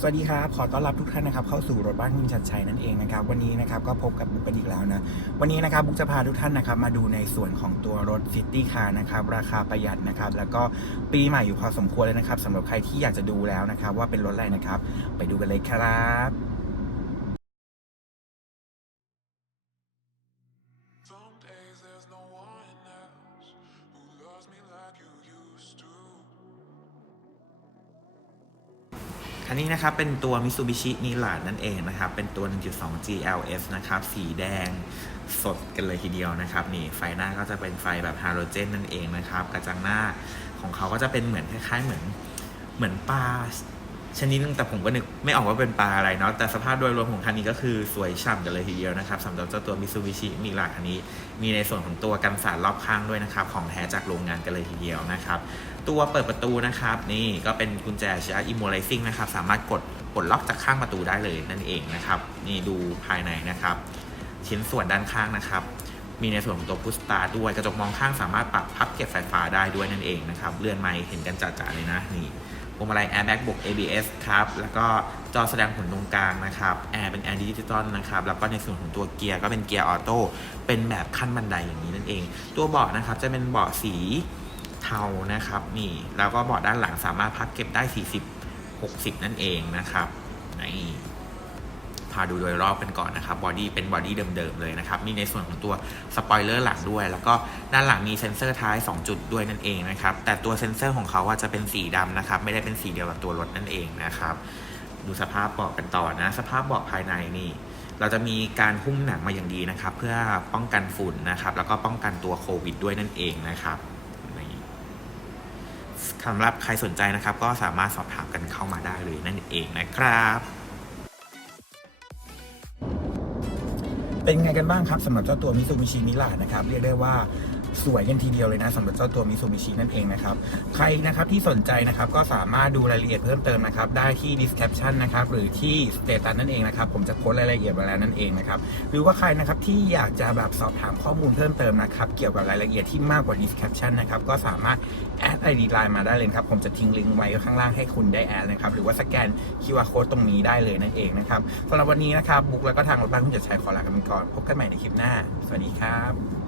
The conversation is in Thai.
สวัสดีครับ ขอต้อนรับทุกท่านนะครับเข้าสู่รถบ้านคุณชัดชัยนั่นเองนะครับ วันนี้นะครับก็พบกับบุ๊กกันอีกแล้วนะ วันนี้นะครับบุ๊กจะพาทุกท่านนะครับมาดูในส่วนของตัวรถซิตี้คาร์นะครับราคาประหยัดนะครับ แล้วก็ปีใหม่อยู่พอสมควรเลยนะครับสำหรับใครที่อยากจะดูแล้วนะครับ ว่าเป็นรถอะไรนะครับ ไปดูกันเลยครับ Some days there's no one else who loves me like you used to. คันนี้นะครับเป็นตัว Mitsubishi m i l a g นั่นเองนะครับ เป็นตัว 1.2 GLS นะครับ สีแดงสดกันเลยทีเดียวนะครับ นี่ไฟหน้าก็จะเป็นไฟแบบฮาโลเจนนั่นเองนะครับ กระจังหน้าของเขาก็จะเป็นเหมือนคล้ายๆเหมือนเหมือนปลา ชนิดนึงแต่ผมก็นึกไม่ออกว่าเป็นปลาอะไรเนาะแต่สภาพโดยรวมของคันนี้ก็คือสวยฉ่ำกันเลยทีเดียวนะครับสำหรับเจ้าตัว Mitsubishi m i r a g คันนี้ มีในส่วนของตัวกันสาดรอบข้างด้วยนะครับของแท้จากโรงงานกันเลยทีเดียวนะครับตัวเปิดประตูนะครับนี่ก็เป็นกุญแจใช้ Immolizing นะครับสามารถกดปลดล็อกจากข้างประตูได้เลยนั่นเองนะครับนี่ดูภายในนะครับชิ้นส่วนด้านข้างนะครับมีในส่วนของตัวพุสตาด้วยกระจกมองข้างสามารถปรับพับเก็บไฟฟ้าได้ด้วยนั่นเองนะครับเลื่อนไม้เห็นกันจัดๆเลยนะนี่ พวงมาลัย Airbag บวก ABS ครับ แล้วก็จอแสดงผลตรงกลางนะครับ แอร์เป็นแอร์ดิจิตอลนะครับ แล้วก็ในส่วนของตัวเกียร์ก็เป็นเกียร์ออโต้ เป็นแบบขั้นบันไดอย่างนี้นั่นเอง ตัวเบาะนะครับจะเป็นเบาะสีเทานะครับนี่ แล้วก็เบาะด้านหลังสามารถพับเก็บได้ 40 60 นั่นเองนะครับนี่าดูโดยรอบกันก่อนนะครับบอดี้เป็นบอดี้เดิมๆเลยนะครับมีในส่วนของตัวสปอยเลอร์หลังด้วย แล้วก็ด้านหลังมีเซ็นเซอร์ท้าย 2 จุดด้วยนั่นเองนะครับแต่ตัวเซ็นเซอร์ของเขาว่าจะเป็นสีดำนะครับไม่ได้เป็นสีเดียวกับตัวรถนั่นเองนะครับดูสภาพเบาะกันต่อนะ สภาพเบาะภายในนี่เราจะมีการหุ้มหนังมาอย่างดีนะครับ เพื่อป้องกันฝุ่นนะครับ แล้วก็ป้องกันตัวโควิดด้วยนั่นเองนะครับสำหรับใครสนใจนะครับ ก็สามารถสอบถามกันเข้ามาได้เลยนั่นเองนะครับ เป็นไงกันบ้างครับสำหรับเจ้าตัวมิซูบิชิมิลานะครับเรียกได้ว่า สวยกันทีเดียวเลยนะสำหรับเจ้าตัวมิซูบิชินั่นเองนะครับ ใครนะครับที่สนใจนะครับก็สามารถดูรายละเอียดเพิ่มเติมนะครับ ได้ที่ description นะครับหรือที่ status นั่นเองนะครับ ผมจะโพสรายละเอียดไว้แล้วนั่นเองนะครับ หรือว่าใครนะครับที่อยากจะแบบสอบถามข้อมูลเพิ่มเติมนะครับเกี่ยวกับรายละเอียดที่มากกว่า description นะครับก็สามารถแอด ID Line มาได้เลยครับผมจะทิ้งลิงก์ไว้ข้างล่างให้คุณได้แอดนะครับหรือว่าสแกน QR code ตรงนี้ได้เลยนั่นเองนะครับสำหรับวันนี้นะครับบุ๊กแล้วก็ทางรถบ้านคุณจะใช้ขอลากันไปก่อน พบกันใหม่ในคลิปหน้า สวัสดีครับ